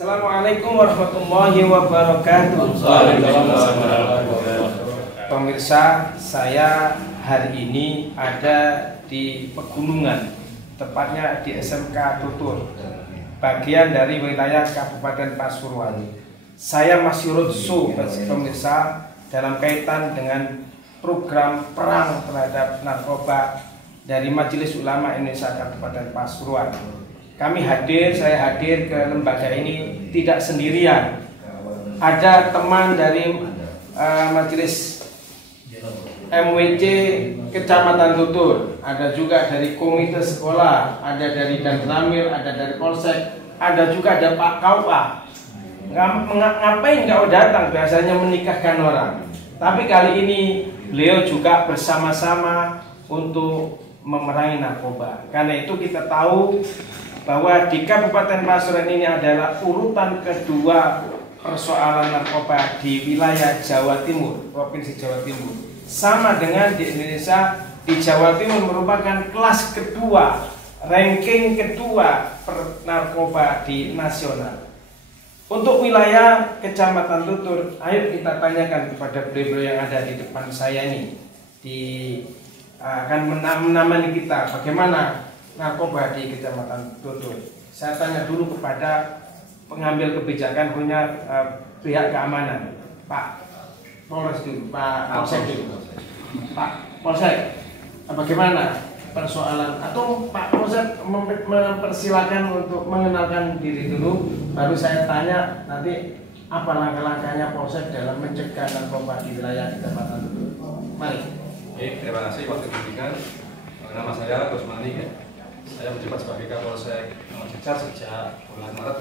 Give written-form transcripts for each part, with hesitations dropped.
Assalamualaikum warahmatullahi wabarakatuh. Pemirsa, saya hari ini ada di pegunungan, tepatnya di SMK Tutur, bagian dari wilayah Kabupaten Pasuruan. Saya masih roadshow, pemirsa, dalam kaitan dengan program perang terhadap narkoba dari Majelis Ulama Indonesia Kabupaten Pasuruan. Saya hadir ke lembaga ini tidak sendirian. Ada teman dari Majelis MWC Kecamatan Tutur, ada juga dari komite sekolah, ada dari Danramil, ada dari Polsek, ada juga ada Pak Kaupa. Ngapain kau datang? Biasanya menikahkan orang. Tapi kali ini beliau juga bersama-sama untuk memerangi narkoba. Karena itu kita tahu bahwa di Kabupaten Pasuruan ini adalah urutan kedua persoalan narkoba di wilayah Jawa Timur, Provinsi Jawa Timur. Sama dengan di Indonesia, di Jawa Timur merupakan kelas kedua, ranking kedua per narkoba di nasional. Untuk wilayah Kecamatan Tutur, ayo kita tanyakan kepada beliau yang ada di depan saya ini, akan menemani kita bagaimana narkoba di Kecamatan Tutur. Saya tanya dulu kepada pengambil kebijakan punya pihak keamanan, Pak Polres dulu, Pak Polsek dulu. Pak Polsek, bagaimana persoalan, atau Pak Polsek mempersilakan untuk mengenalkan diri dulu, baru saya tanya nanti apa langkah-langkahnya Polsek dalam mencegah narkoba di wilayah Kecamatan Tutur. Mari. Oke, terima kasih Wakil Pendidikan. Nama saya Rosmani ya. Saya menjabat sebagai Kapolsek Majalengka sejak bulan Maret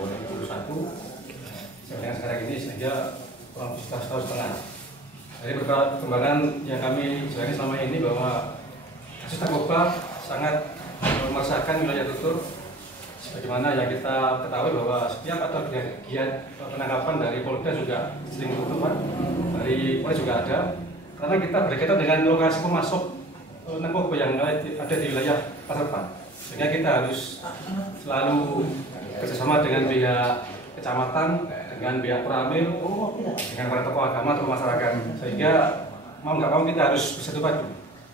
2021. Sampai sekarang ini sehingga kurang lebih setahun setengah. Dari perkembangan yang kami jalani selama ini bahwa kasus narkoba sangat meresahkan wilayah Tutur. Sebagaimana yang kita ketahui bahwa setiap atau kegiatan penangkapan dari Polda juga sering ditutup, dari Polres juga ada. Karena kita berkaitan dengan lokasi pemasok narkoba yang ada di wilayah Pasarpan, sehingga kita harus selalu kerjasama dengan pihak kecamatan, dengan pihak Koramil, dengan para tokoh agama atau masyarakat, sehingga mau nggak mau kita harus bersatu padu.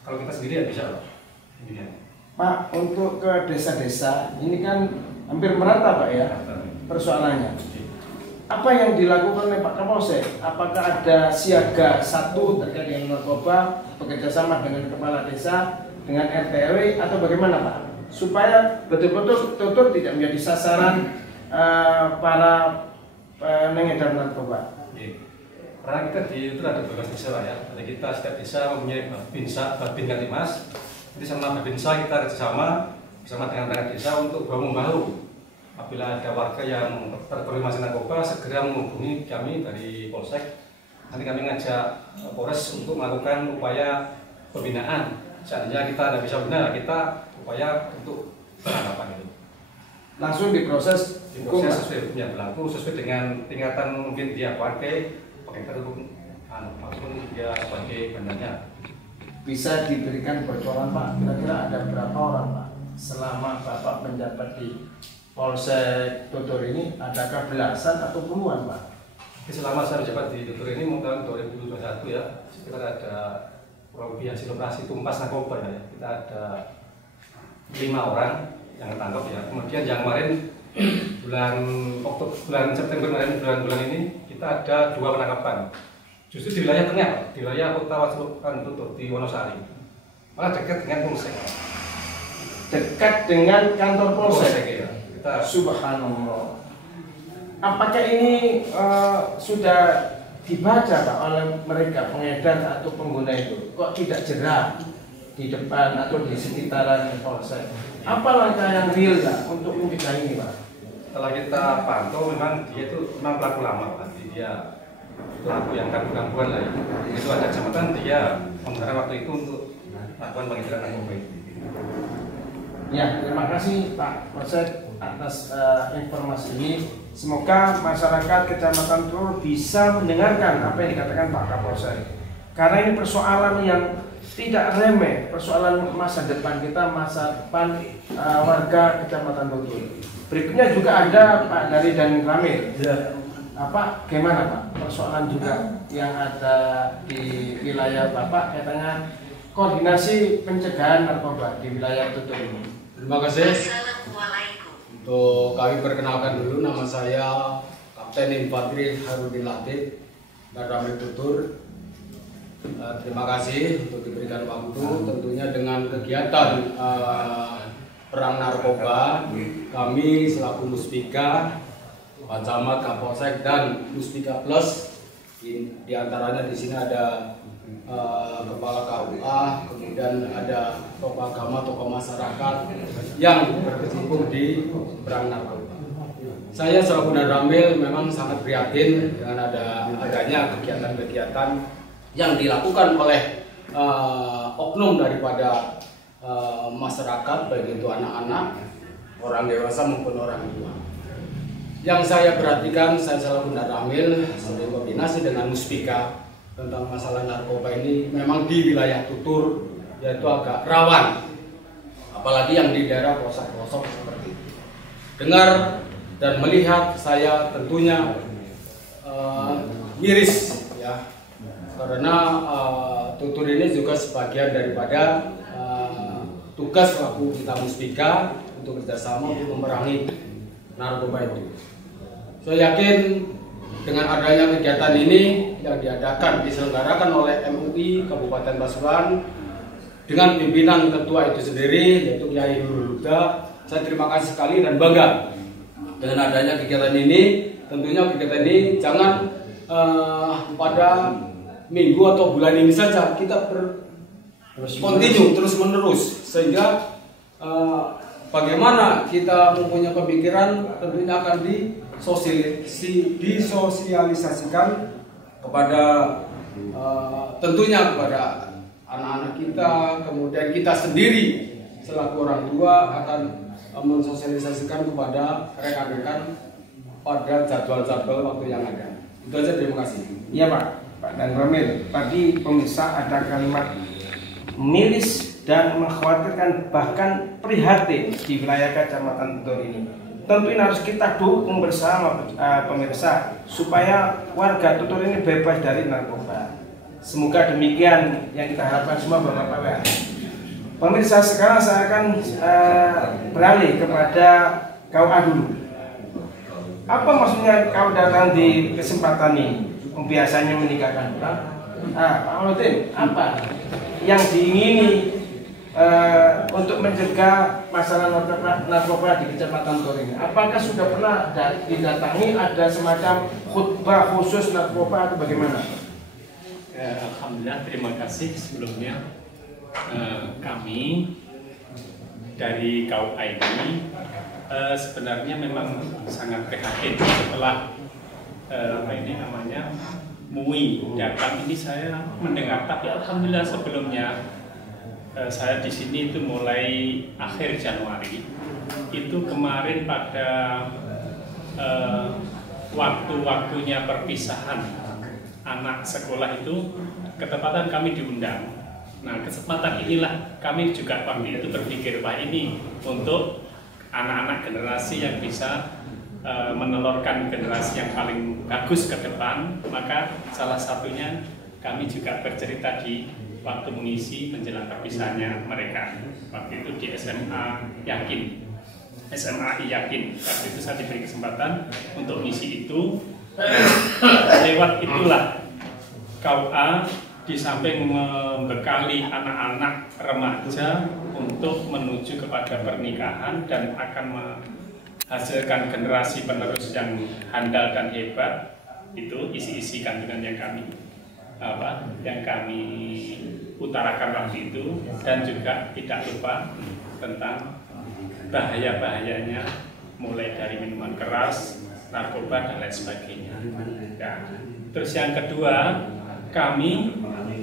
Kalau kita sendiri ya bisa, Pak, untuk ke desa-desa ini kan hampir merata Pak ya persoalannya. Apa yang dilakukan oleh Pak Kapolsek? Apakah ada siaga satu terkait dengan narkoba, bekerjasama dengan kepala desa, dengan RT/RW, atau bagaimana Pak? Supaya betul-betul Tutur tidak menjadi sasaran para pengedar narkoba. Karena kita di Tutur ada 12 desa Pak ya. Jadi kita setiap desa mempunyai Babin Katimas. Jadi sama Babinsa kita kerjasama bersama dengan perangkat desa untuk bahu-membahu. Apabila ada warga yang terkonfirmasi narkoba, segera menghubungi kami dari Polsek. Nanti kami ngajak Polres untuk melakukan upaya pembinaan. Seandainya kita tidak bisa benar, kita upaya untuk penangkapan itu. Langsung diproses sesuai hukum yang berlaku, sesuai dengan tingkatan mungkin dia pakai terhukum, maupun dia sebagai bandanya. Bisa diberikan bocoran Pak, kira-kira ada berapa orang Pak selama Bapak menjabat di Polsek Tutur ini, adakah belasan atau puluhan Pak? Selama saya menjabat di Tutur ini tahun 2021 ya, sekitar ada kurang lebih hasil operasi tumpas narkoba ya. Kita ada 5 orang yang ketangkap ya. Kemudian yang kemarin bulan September kemarin, bulan ini kita ada 2 penangkapan. Justru di wilayah tengah, di wilayah Kota Pasuruan Tutur di Wonosari, malah dekat dengan Polsek. Dekat dengan kantor Polsek ya. Subhanallah. Apakah ini sudah dibaca Pak oleh mereka pengedar atau pengguna itu? Kok tidak jerah di depan atau di sekitaran Polsek? Apa langkah yang real Pak untuk mencegah ini Pak? Setelah kita pantau, memang dia itu memang pelaku lama, berarti dia pelaku yang gangguan lah ya. Itu ada kecamatan dia menggunakan waktu itu untuk melakukan pengedaran narkoba itu. Ya, terima kasih Pak Polsek atas informasi ini. Semoga masyarakat Kecamatan Tutur bisa mendengarkan apa yang dikatakan Pak Kapolsek. Karena ini persoalan yang tidak remeh, persoalan masa depan kita, masa depan warga Kecamatan Tutur. Berikutnya juga ada Pak dari Dan Ramil. Ya. Apa gimana Pak persoalan juga yang ada di wilayah Bapak katanya koordinasi pencegahan narkoba di wilayah Tutur ini. Terima kasih. Untuk kami perkenalkan dulu, nama saya Kapten Infantri Harudin Latif dan Ramil Tutur. Terima kasih untuk diberikan waktu. Tentunya dengan kegiatan perang narkoba, kami selaku Muspika, Pak Camat, Kapolsek dan Muspika Plus, di antaranya di sini ada Kepala KUA, kemudian ada tokoh agama, tokoh masyarakat yang berkecimpung di perang narkoba. Saya selaku Dan Ramil memang sangat prihatin dengan adanya kegiatan-kegiatan yang dilakukan oleh oknum daripada masyarakat, baik itu anak-anak, orang dewasa maupun orang tua. Yang saya perhatikan, saya selaku Dan Ramil sering koordinasi dengan Muspika tentang masalah narkoba ini memang di wilayah Tutur yaitu agak rawan, apalagi yang di daerah pelosok-pelosok seperti itu. Dengar dan melihat saya tentunya miris ya, karena Tutur ini juga sebagian daripada tugas selaku kita Muspika untuk kerjasama untuk memerangi narkoba itu. Saya yakin dengan adanya kegiatan ini yang diadakan, diselenggarakan oleh MUI Kabupaten Pasuruan dengan pimpinan ketua itu sendiri yaitu Kiai Nurul Huda, saya terima kasih sekali dan bangga dengan adanya kegiatan ini. Tentunya kegiatan ini jangan pada minggu atau bulan ini saja, kita continue terus menerus, sehingga bagaimana kita mempunyai pemikiran tentunya akan disosialisasikan kepada tentunya kepada anak-anak kita, kemudian kita sendiri selaku orang tua akan mensosialisasikan kepada rekan-rekan pada jadwal-jadwal waktu yang ada. Itu aja, terima kasih. Iya Pak Dan Ramil, tadi pemirsa ada kalimat miris dan mengkhawatirkan bahkan prihatin di wilayah Kecamatan Tutur ini. Tentu ini harus kita dukung bersama pemirsa supaya warga Tutur ini bebas dari narkoba. Semoga demikian yang kita harapkan semua Bapak-Bapak. Pemirsa, sekarang saya akan beralih kepada KUA dulu. Apa maksudnya kau datang di kesempatan ini? Biasanya meninggalkan pulang. Pak Mauludin, apa yang diingini untuk mencegah masalah narkoba di Kecamatan Tutur ini? Apakah sudah pernah didatangi, ada semacam khutbah khusus narkoba atau bagaimana? Alhamdulillah, terima kasih sebelumnya. Kami dari KUA ini sebenarnya memang sangat prihatin setelah MUI datang ini. Saya mendengar, tapi alhamdulillah sebelumnya saya di sini itu mulai akhir Januari. Itu kemarin pada waktu-waktunya perpisahan anak sekolah itu ketepatan kami diundang. Nah, kesempatan inilah kami juga waktu itu berpikir, wah ini untuk anak-anak generasi yang bisa menelurkan generasi yang paling bagus ke depan. Maka salah satunya kami juga bercerita di waktu mengisi menjelang perpisahannya mereka. Waktu itu di SMA Yakin. Waktu itu saya diberi kesempatan untuk mengisi itu. Lewat itulah KUA di samping membekali anak-anak remaja untuk menuju kepada pernikahan dan akan menghasilkan generasi penerus yang handal dan hebat, itu isi-isi kandungan yang kami utarakan waktu itu. Dan juga tidak lupa tentang bahaya-bahayanya mulai dari minuman keras, narkoba dan lain sebagainya. Ya. Terus yang kedua, kami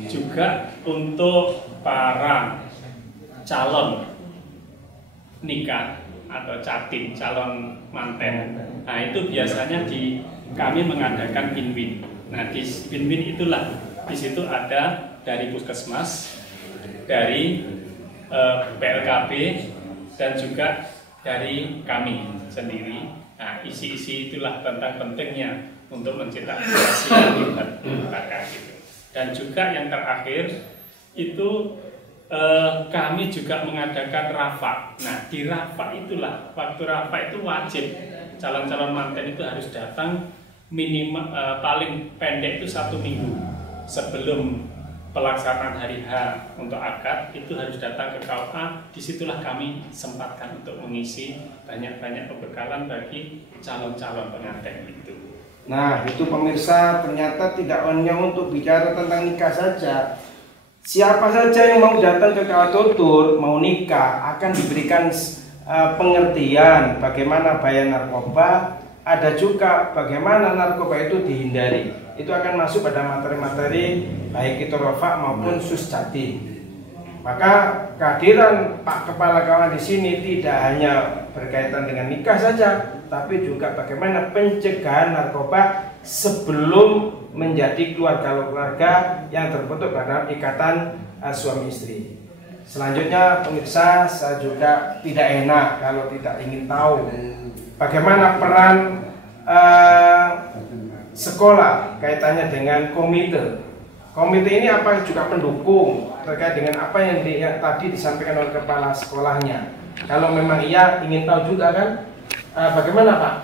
juga untuk para calon nikah atau catin, calon manten. Nah, itu biasanya kami mengadakan win-win. Nah, di win-win itulah di situ ada dari puskesmas, dari PLKB, dan juga dari kami sendiri. Nah, isi-isi itulah tentang pentingnya untuk mencetak generasi yang berbakat gitu. Dan juga yang terakhir itu kami juga mengadakan rafa. Nah, di rafa itulah, waktu rafa itu wajib calon-calon manten itu harus datang minimal paling pendek itu 1 minggu sebelum pelaksanaan hari H untuk akad, itu harus datang ke KUA. Disitulah kami sempatkan untuk mengisi banyak-banyak pembekalan bagi calon-calon pengantin itu. Nah, itu pemirsa, ternyata tidak hanya untuk bicara tentang nikah saja. Siapa saja yang mau datang ke KUA Tutur, mau nikah, akan diberikan pengertian bagaimana bahaya narkoba. Ada juga bagaimana narkoba itu dihindari. Itu akan masuk pada materi-materi baik itu rofa maupun susjati. Maka kehadiran Pak Kepala KUA di sini tidak hanya berkaitan dengan nikah saja, tapi juga bagaimana pencegahan narkoba sebelum menjadi keluarga-keluarga yang terbentuk pada ikatan suami istri. Selanjutnya pemirsa, saya juga tidak enak kalau tidak ingin tahu bagaimana peran sekolah kaitannya dengan komite. Komite ini apa juga pendukung terkait dengan apa yang tadi disampaikan oleh kepala sekolahnya. Kalau memang iya ingin tahu juga kan bagaimana Pak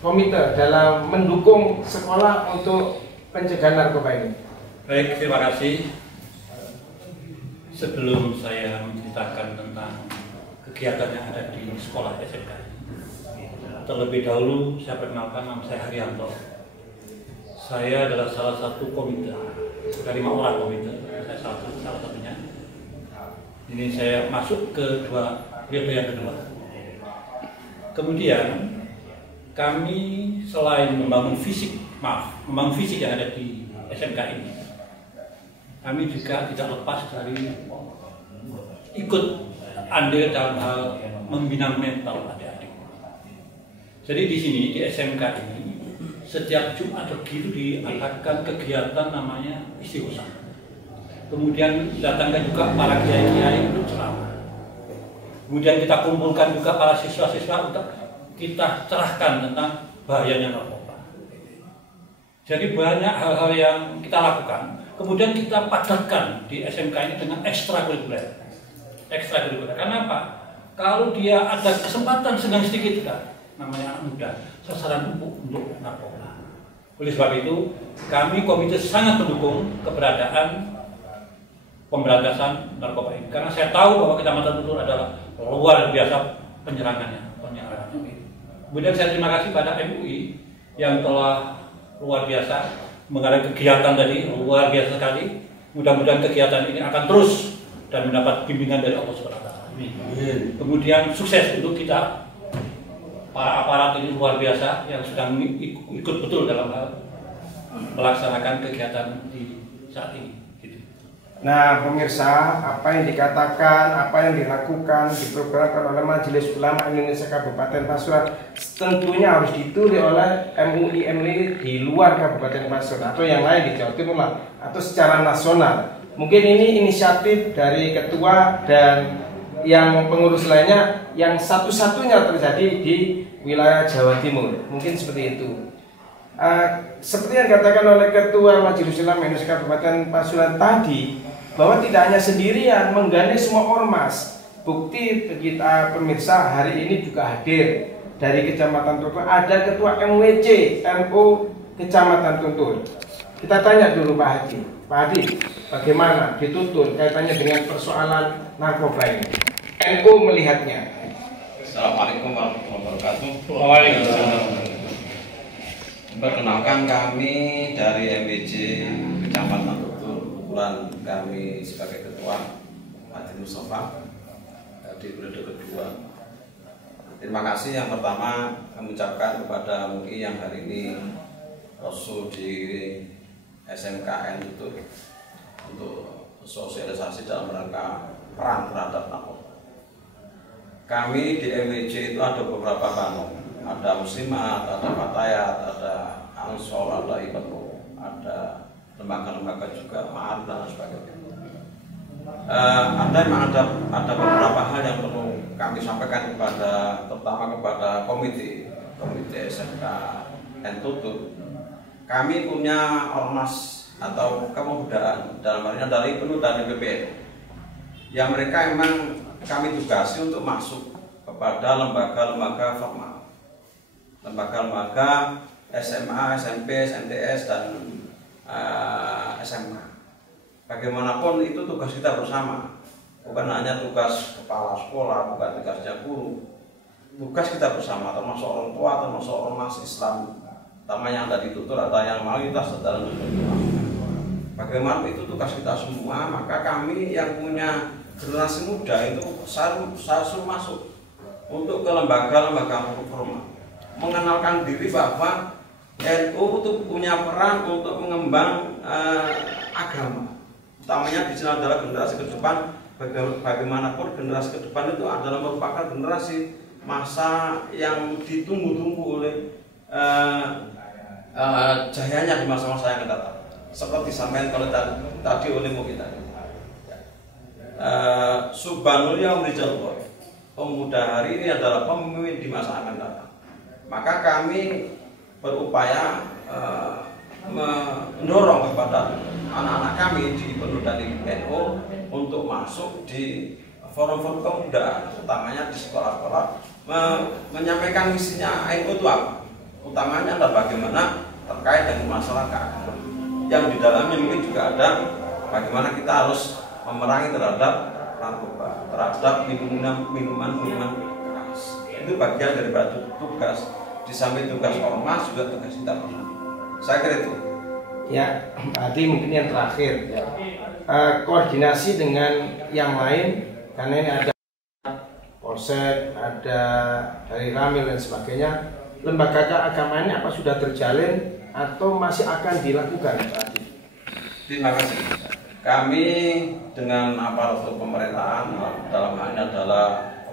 komite dalam mendukung sekolah untuk pencegahan narkoba ini. Baik, terima kasih. Sebelum saya menceritakan tentang kegiatan yang ada di sekolah SMK, terlebih dahulu saya perkenalkan, nama saya Haryanto. Saya adalah salah satu komite dari 5 orang komite. Saya salah satunya. Ini saya masuk ke periode yang kedua. Kemudian kami selain membangun fisik yang ada di SMK ini, kami juga tidak lepas dari ikut andil dalam hal membina mental adik-adik. Jadi di sini di SMK ini setiap Jumat Legi itu diadakan kegiatan namanya istighosah. Kemudian datangkan juga para kiai-kiai untuk ceramah. Kemudian kita kumpulkan juga para siswa-siswa untuk kita cerahkan tentang bahayanya narkoba. Jadi banyak hal-hal yang kita lakukan. Kemudian kita padatkan di SMK ini dengan ekstrakurikuler. Karena apa? Kalau dia ada kesempatan sedang sedikit kan, namanya anak muda, sasaran empuk untuk narkoba. Oleh sebab itu, kami komite sangat mendukung keberadaan pemberantasan narkoba ini. Karena saya tahu bahwa Kecamatan Tutur adalah luar biasa penyerangannya. Kemudian saya terima kasih pada MUI yang telah luar biasa mengadakan kegiatan tadi, luar biasa sekali. Mudah-mudahan kegiatan ini akan terus dan mendapat bimbingan dari Allah SWT. Kemudian sukses untuk kita, para aparat ini luar biasa yang sedang ikut betul dalam hal melaksanakan kegiatan di saat ini. Nah pemirsa, apa yang dikatakan, apa yang dilakukan, diprogramkan oleh Majelis Ulama Indonesia Kabupaten Pasuruan tentunya harus ditulis oleh MUI di luar Kabupaten Pasuruan atau yang lain di Jawa Timur atau secara nasional. Mungkin ini inisiatif dari ketua dan yang pengurus lainnya yang satu-satunya terjadi di wilayah Jawa Timur. Mungkin seperti itu. Seperti yang dikatakan oleh Ketua Majelis Ulama Indonesia Kabupaten Pasuruan tadi, bahwa tidak hanya sendirian menggandeng semua ormas. Bukti kita pemirsa hari ini juga hadir dari Kecamatan Tutur, ada Ketua MWC NU Kecamatan Tutur. Kita tanya dulu Pak Haji. Pak Hadi, bagaimana di Tutur kaitannya dengan persoalan narkoba ini? NU melihatnya. Assalamualaikum warahmatullahi wabarakatuh. Waalaikumsalam. Perkenalkan, kami dari MWC Kecamatan Tutur, kebetulan kami sebagai ketua Haji Mustafa di periode kedua. Terima kasih yang pertama kami ucapkan kepada MUI yang hari ini Rasul di SMKN Tutur untuk sosialisasi dalam rangka perang terhadap narkoba. Kami di MWC itu ada beberapa bangun, ada Muslimat, ada Fatayat, ada Ansor, ada Ibnu, ada lembaga-lembaga juga, Ma'arif dan sebagainya. Ada beberapa hal yang perlu kami sampaikan kepada, terutama kepada komite SMK Tutut, kami punya ormas atau kemudaan dalam hal ini dari penutan BPN yang mereka memang kami tugasi untuk masuk kepada lembaga-lembaga formal, lembaga-lembaga SMA, SMP, SMTS dan SMK. Bagaimanapun itu tugas kita bersama, bukan hanya tugas kepala sekolah, bukan tugasnya guru, tugas kita bersama, termasuk orang tua, termasuk ormas Islam, terutama yang ada di Tutur atau yang mayoritas dalam Tutur. Bagaimana itu tugas kita semua, maka kami yang punya generasi muda itu selalu masuk untuk ke lembaga-lembaga formal, mengenalkan diri bahwa NU itu punya peran untuk mengembang agama, utamanya di sini adalah generasi ke depan. Bagaimanapun generasi ke depan itu adalah merupakan generasi masa yang ditunggu-tunggu oleh jayanya di masa-masa yang akan datang. Seperti disampaikan kalau tadi oleh kita, Subhanul Yaum Rijalullah, pemuda hari ini adalah pemimpin di masa akan datang. Maka kami berupaya mendorong kepada anak-anak kami di pemuda di NU untuk masuk di forum-forum kemudaan, utamanya di sekolah-sekolah, menyampaikan misinya NU itu apa. Utamanya adalah bagaimana terkait dengan masalah keagamaan, yang di dalamnya mungkin juga ada bagaimana kita harus memerangi terhadap narkoba, terhadap minuman keras. Itu bagian daripada tugas, di samping tugas ormas juga tugas kita bersama. Saya kira itu. Ya, berarti mungkin yang terakhir ya. Koordinasi dengan yang lain, karena ini ada Polsek, ada dari Ramil dan sebagainya. Lembaga keagamaan ini apa sudah terjalin atau masih akan dilakukan? Terima kasih. Kami dengan aparatur pemerintahan dalam hal ini adalah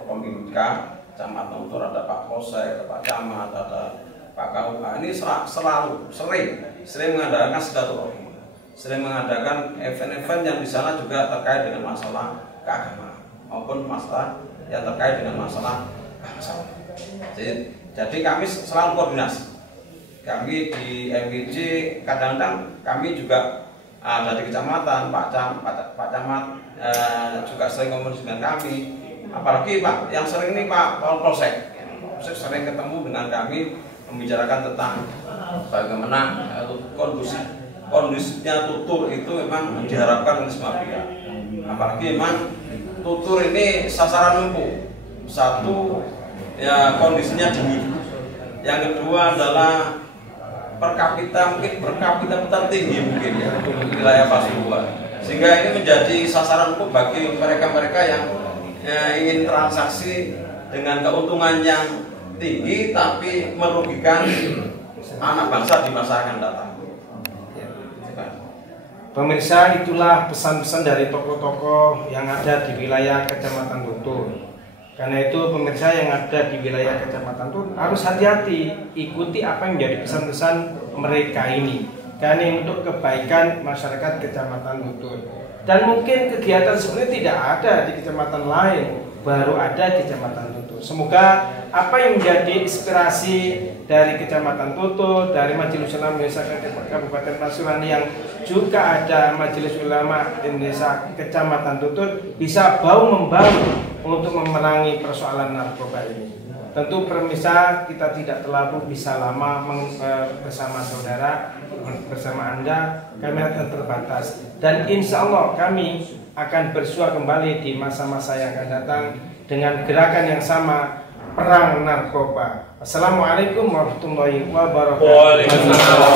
Pemimka, Camat Tutur, ada Pak Polsek, ada Pak Camat, ada Pak KUK. Ini selalu sering mengadakan silaturahmi, sering mengadakan event-event yang di sana juga terkait dengan masalah keagamaan maupun masalah yang terkait dengan masalah bangsa. Jadi kami selalu koordinasi. Kami di MGJ kadang-kadang kami juga ada di kecamatan, Pak Camat juga sering komunikasi dengan kami. Apalagi Pak yang sering ini Pak Polsek sering ketemu dengan kami, membicarakan tentang bagaimana kondisinya Tutur itu memang diharapkan oleh semua pihak. Apalagi memang Tutur ini sasaran empuk. Satu, ya kondisinya dingin. Yang kedua adalah per kapita tertinggi mungkin ya untuk wilayah Pasuruan, sehingga ini menjadi sasaran empuk bagi mereka-mereka yang ingin transaksi dengan keuntungan yang tinggi tapi merugikan anak bangsa di masa akan datang. Pemirsa, itulah pesan-pesan dari tokoh-tokoh yang ada di wilayah Kecamatan Tutur. Karena itu pemirsa yang ada di wilayah Kecamatan Tutur harus hati-hati, ikuti apa yang menjadi pesan-pesan mereka ini. Karena ini untuk kebaikan masyarakat Kecamatan Tutur. Dan mungkin kegiatan seperti tidak ada di kecamatan lain, baru ada di Kecamatan Tutur. Semoga apa yang menjadi inspirasi dari Kecamatan Tutur, dari Majelis Ulama Indonesia Kabupaten Pasuruan yang juga ada Majelis Ulama Indonesia Kecamatan Tutur bisa bahu-membahu untuk memerangi persoalan narkoba ini. Tentu pemirsa, kita tidak terlalu bisa lama bersama saudara, bersama Anda, kami akan terbatas. Dan insya Allah kami akan bersua kembali di masa-masa yang akan datang dengan gerakan yang sama, perang narkoba. Assalamualaikum warahmatullahi wabarakatuh. Waalaikumsalam.